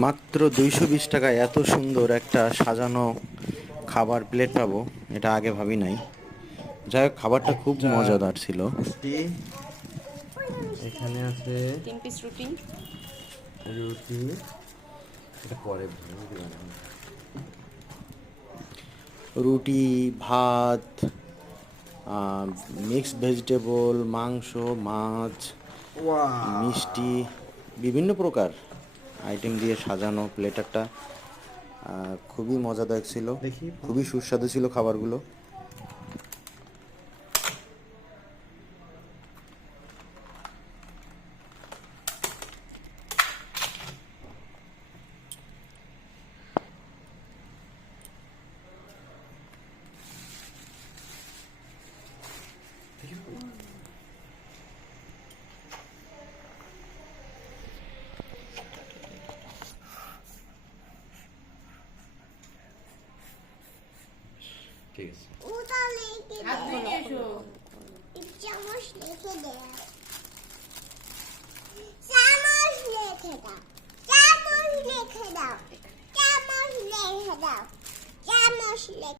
মাত্র 220 টাকায় এত সুন্দর একটা সাজানো খাবার প্লেট পাবো এটা আগে ভাবি নাই। যাই হোক, খাবারটা খুব মজাদার ছিল। এখানে আছে 3 পিস রুটি। রুটি, এটা পরে রুটি, ভাত, মিক্সড ভেজিটেবল, মাংস, মাছ, মিষ্টি, বিভিন্ন প্রকার আইটেম দিয়ে সাজানো প্লেটারটা খুবই মজাদার ছিল, খুবই সুস্বাদু ছিল খাবারগুলো। ঠিক আছে, ওটা লিখে দে। চামচ লিখে দে। চামচ লিখে দাও। চামচ লিখে দাও। চামচ লিখে দাও। চামচ লিখে